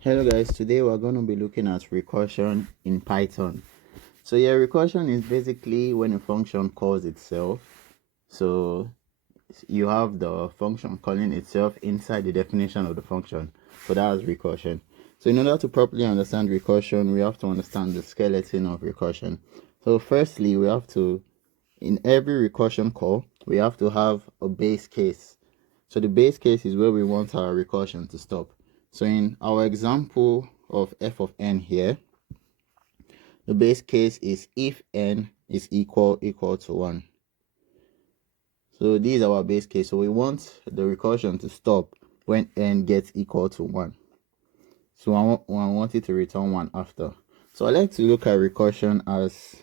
Hello guys, today we're going to be looking at recursion in Python. So yeah, recursion is basically when a function calls itself. So you have the function calling itself inside the definition of the function. So that's recursion. So in order to properly understand recursion, we have to understand the skeleton of recursion. So firstly, we have to, in every recursion call, we have to have a base case. So the base case is where we want our recursion to stop. So in our example of f of n here, the base case is if n is equal to 1. So this is our base case. So we want the recursion to stop when n gets equal to 1. So I want it to return 1 after. So I like to look at recursion as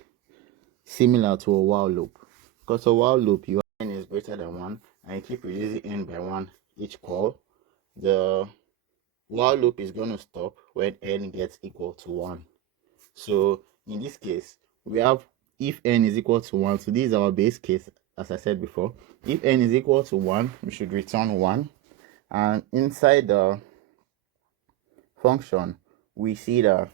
similar to a while loop. Because a while loop, you have n is greater than 1 and you keep reducing n by 1 each call. The while loop is going to stop when n gets equal to 1. So in this case, we have if n is equal to 1. So this is our base case, as I said before. If n is equal to 1, we should return 1. And inside the function, we see that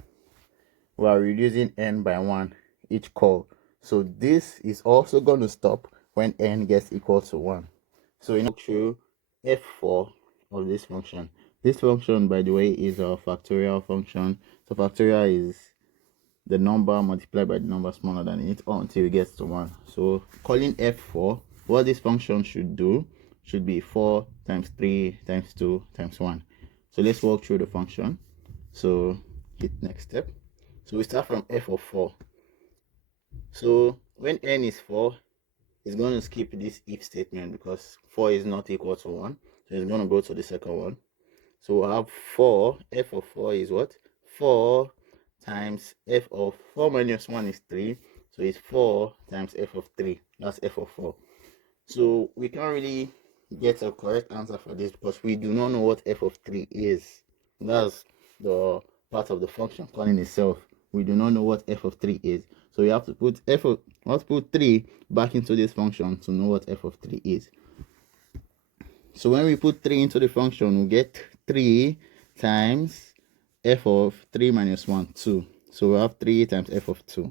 we are reducing n by 1 each call. So this is also going to stop when n gets equal to 1. So in through f4 of this function. This function, by the way, is a factorial function. So factorial is the number multiplied by the number smaller than it until it gets to 1. So calling f4, what this function should do should be 4 times 3 times 2 times 1. So let's walk through the function. So hit next step. So we start from f of 4. So when n is 4, it's going to skip this if statement because 4 is not equal to 1. So it's going to go to the second one. So we'll have 4, f of 4 is what? 4 times f of 4 minus 1 is 3. So it's 4 times f of 3. That's f of 4. So we can't really get a correct answer for this because we do not know what f of 3 is. That's the part of the function calling itself. We do not know what f of 3 is. So we have to put 3 back into this function to know what f of 3 is. So when we put 3 into the function, we get 3 times f of 3 minus 1, 2. So we have 3 times f of 2.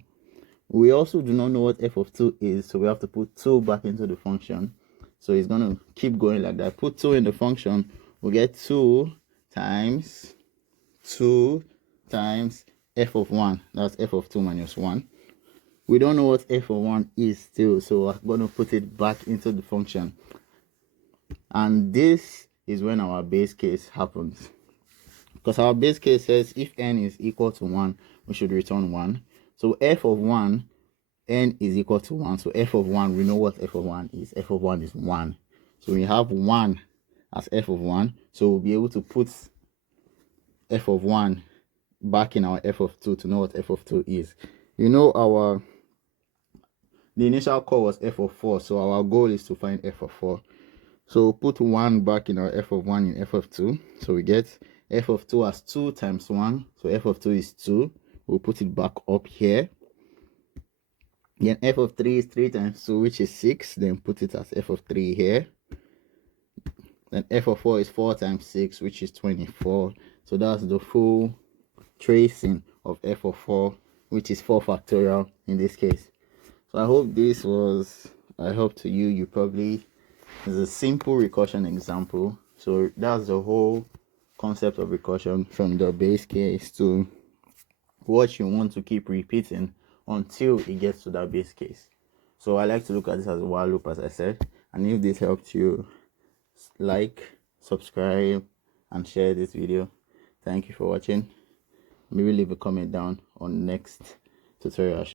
We also do not know what f of 2 is, so we have to put 2 back into the function. So it's going to keep going like that. Put 2 in the function, we get 2 times f of 1. That's f of 2 minus 1. We don't know what f of 1 is still, so we're going to put it back into the function. And this is when our base case happens. Because our base case says if n is equal to 1, we should return 1. So f of 1, n is equal to 1. So f of 1, we know what f of 1 is. F of 1 is 1. So we have 1 as f of 1. So we'll be able to put f of 1 back in our f of 2 to know what f of 2 is. You know, the initial call was f of 4. So our goal is to find f of 4. So put 1 back in our f of 1 in f of 2. So we get f of 2 as 2 times 1. So f of 2 is 2. We'll put it back up here. Then f of 3 is 3 times 2, which is 6. Then put it as f of 3 here. Then f of 4 is 4 times 6, which is 24. So that's the full tracing of f of 4, which is 4 factorial in this case. So I hope this was a help to you. You probably... It's a simple recursion example. So that's the whole concept of recursion, from the base case to what you want to keep repeating until it gets to that base case. So I like to look at this as a while loop, as I said. And if this helped you, like, subscribe, and share this video. Thank you for watching. Maybe leave a comment down on next tutorial.